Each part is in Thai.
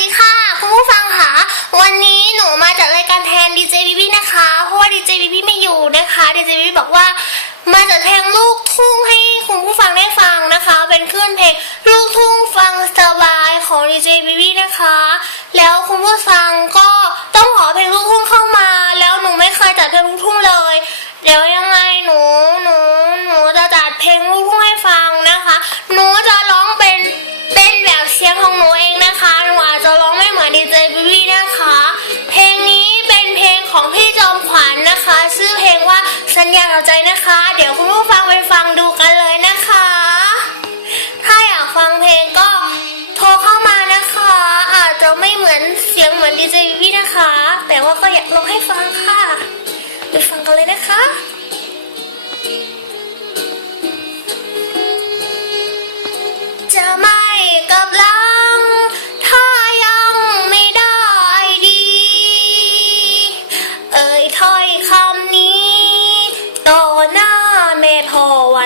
ดีค่ะ คุณผู้ฟังค่ะ วันนี้หนูมาจัดรายการแทนดีเจบีบีนะคะ เพราะว่าดีเจบีบีไม่อยู่นะคะดีเจบีบีบอกว่ามาจัดเพลงลูกทุ่งให้คุณผู้ฟังได้ฟังนะคะ เป็นคลื่นเพลงลูกทุ่งฟังสบายของดีเจบีบีนะคะ แล้วคุณผู้ฟังก็ต้องขอเพลงลูกทุ่งเข้ามา แล้วหนูไม่เคยจัดเพลงลูกทุ่งเลย เดี๋ยวยังไงหนูหนูหนูจะจัดเพลงลูกทุ่ง ของพี่จอมขวัญนะคะ ชื่อเพลงว่าสัญญาต่อใจนะคะ เดี๋ยวคุณผู้ฟังไปฟังดูกันเลยนะคะ ถ้าอยากฟังเพลงก็โทรเข้ามานะคะ อาจจะไม่เหมือนเสียงเหมือนดีเจบิวี่นะคะ แต่ว่าก็อยากลองให้ฟังค่ะไปฟังกันเลยนะคะจะ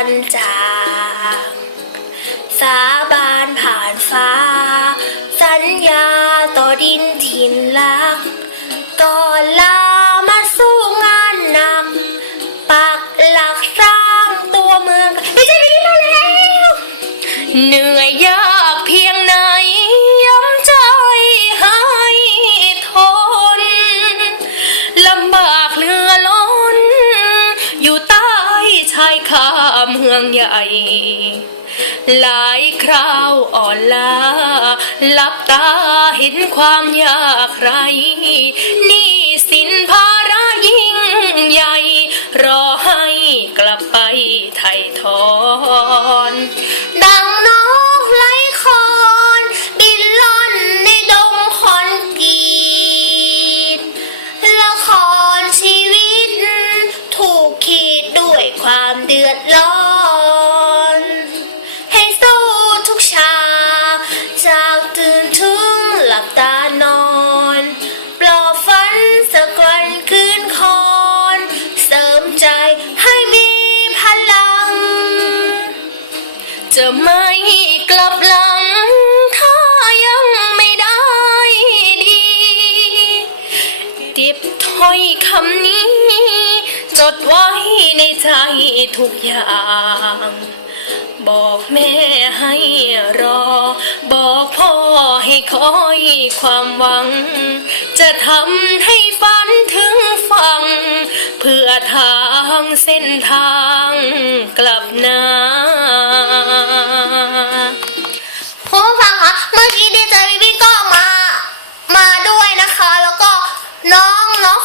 พ่อวันจางสาบานผ่านฟ้า สัญญาต่อดินถิ่นลัก ก่อนลามาสู้งานหนัก ปักหลักสร้างตัวเมืองไม่ใช่ไม่มาแล้ว เหนื่อยยากเพียง ชายคาเมืองใหญ่ หลายคราวอ่อนล้าหลับตาเห็นความยากไรหนี่สินภาระ จะไม่กลับหลัง ถ้ายังไม่ได้ดีเก็บถ้อยคำนี้ จดไว้ในใจทุกอย่าง บอกแม่ให้รอ บอกพ่อให้คอยความหวัง จะทำให้ฝันถึงฝัง เพื่อทางเส้นทางกลับนา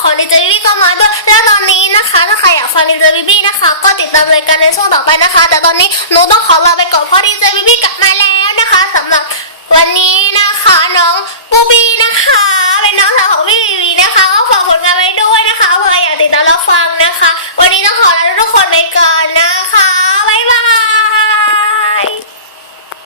ของดีเจบีบี้ก็มาด้วย และตอนนี้นะคะ ถ้าใครอยากฟังดีเจบีบี้นะคะ ก็ติดตามรายการในช่วงต่อไปนะคะ แต่ตอนนี้หนูต้องขอลาไปก่อนเพราะดีเจบีบี้กลับมาแล้วนะคะสำหรับวันนี้นะคะน้องปูบี้นะคะ เป็นน้องสาวของพี่บีบีนะคะก็ฝากผลงานไว้ด้วยนะคะเพื่ออยากติดตามรับฟังนะคะ วันนี้ต้องขอลาทุกคนไปก่อน